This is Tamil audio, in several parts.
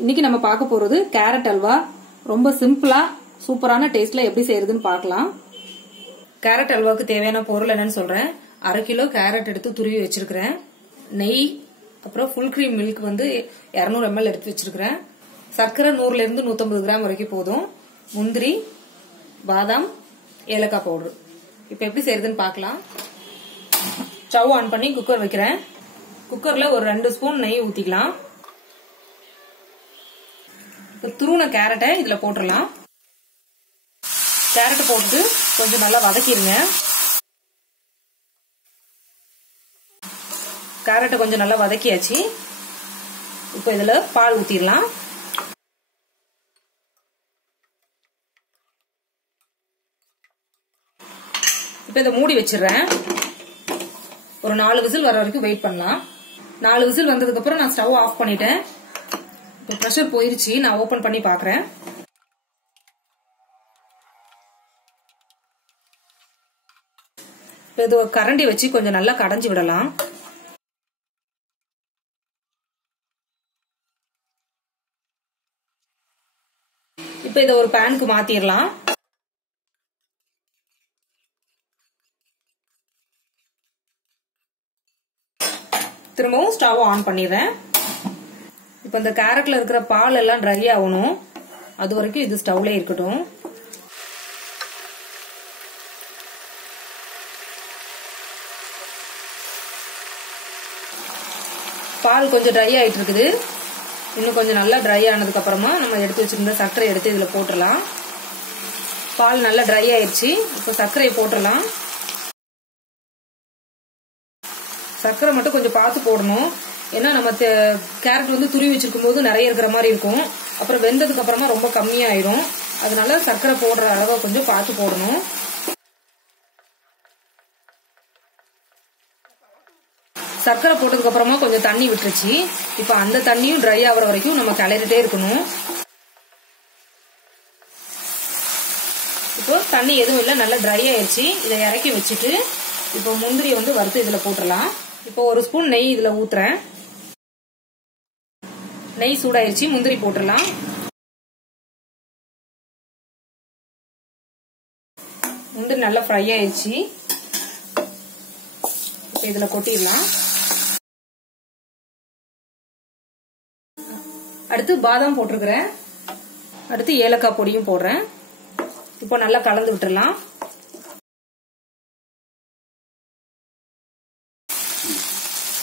இன்னைக்கு நம்ம பார்க்க போறது கேரட் அல்வா. ரொம்ப சிம்பிளா சூப்பரான டேஸ்ட்ல எப்படி செய்யறதுன்னு பார்க்கலாம். கேரட் அல்வாவுக்கு தேவையான பொருள் என்னன்னு சொல்றேன். 1/2 கிலோ கேரட் எடுத்து துருவி வச்சிருக்கிறேன். நெய், அப்புறம் ஃபுல் கிரீம் மில்க் வந்து 200 ml எடுத்து வச்சிருக்கிறேன். சர்க்கரை 100 இருந்து 150 கிராம் வரைக்கும் போதும். முந்திரி, பாதாம், ஏலக்காய் பவுடர். இப்ப எப்படி செய்யறதுன்னு பார்க்கலாம். ஸ்டவ் ஆன் பண்ணி குக்கர் வைக்கிறேன். குக்கர்ல ஒரு 2 ஸ்பூன் நெய் ஊத்திக்கலாம். துருவின கேரட்டை இதுல போட்டுடலாம். கேரட் போட்டு கொஞ்சம் நல்லா வதக்கிடுங்க. கேரட்டை கொஞ்சம் நல்லா வதக்கியாச்சு. இப்போ இதுல பால் ஊத்திடலாம். இப்போ இதை மூடி வச்சிடுறேன். ஒரு 4 விசில் வர வரைக்கும் வெயிட் பண்ணலாம். 4 விசில் வந்ததுக்கு அப்புறம் நான் ஸ்டவ் ஆஃப் பண்ணிட்டேன். இப்போ பிரஷர் போயிருச்சு. நான் ஓபன் பண்ணி பாக்குறேன். இது கரண்டி வச்சு கொஞ்சம் நல்லா கடைஞ்சி விடலாம். இப்ப இதை ஒரு பேனுக்கு மாத்திரலாம். திரும்பவும் ஸ்டவ் ஆன் பண்ணிடுறேன். இப்ப இந்த கேரட்ல இருக்கிற பால் எல்லாம் ட்ரை ஆகணும். அது வரைக்கும் இது ஸ்டவ்ல இருக்கட்டும். பால் கொஞ்சம் ட்ரை ஆயிட்டு இருக்குது. இன்னும் கொஞ்சம் நல்லா ட்ரை ஆனதுக்கு அப்புறமா நம்ம எடுத்து வச்சிருந்த சர்க்கரை எடுத்து இதுல போட்டுடலாம். பால் நல்லா ட்ரை ஆயிடுச்சு. இப்ப சர்க்கரையை போட்டுடலாம். சர்க்கரை மட்டும் கொஞ்சம் பார்த்து போடணும். ஏன்னா நம்ம கேரட் வந்து துருவி வச்சிருக்கும் போது நிறைய இருக்கிற மாதிரி இருக்கும். அப்புறம் வெந்ததுக்கு அப்புறமா ரொம்ப கம்மியாயிரும். அதனால சர்க்கரை போடுற அளவை கொஞ்சம் பார்த்து போடணும். சர்க்கரை போட்டதுக்கு அப்புறமா கொஞ்சம் தண்ணி விட்டுருச்சு. இப்ப அந்த தண்ணியும் ட்ரை ஆகுற வரைக்கும் நம்ம கிளறிட்டே இருக்கணும். இப்போ தண்ணி எதுவும் இல்லை, நல்லா ட்ரை ஆயிடுச்சு. இதை இறக்கி வச்சுட்டு இப்போ முந்திரி வந்து வறுத்து இதுல போட்டுடலாம். இப்போ 1 ஸ்பூன் நெய் இதுல ஊத்துறேன். நெய் சூடாயிருச்சு. முந்திரி போட்டுடலாம். முந்திரி நல்லா ஃப்ரை ஆயிடுச்சு. இப்போ இதுல கொட்டிடலாம். அடுத்து பாதாம் போட்டிருக்கிறேன். அடுத்து ஏலக்காய் பொடியும் போடுறேன். இப்போ நல்லா கலந்து விட்டுடலாம்.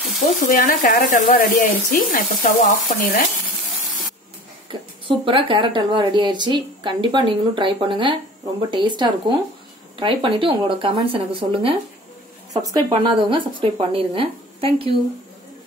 இப்போ சுவையான கேரட் அல்வா ரெடி ஆயிருச்சு. நான் இப்போ ஸ்டவ் ஆஃப் பண்ணிடுறேன். சூப்பரா கேரட் அல்வா ரெடி ஆயிருச்சு. கண்டிப்பா நீங்களும் ட்ரை பண்ணுங்க. ரொம்ப டேஸ்டா இருக்கும். ட்ரை பண்ணிட்டு உங்களோட கமெண்ட்ஸ் எனக்கு சொல்லுங்க. சப்ஸ்கிரைப் பண்ணாதவங்க சப்ஸ்கிரைப் பண்ணிருங்க. தேங்க்யூ.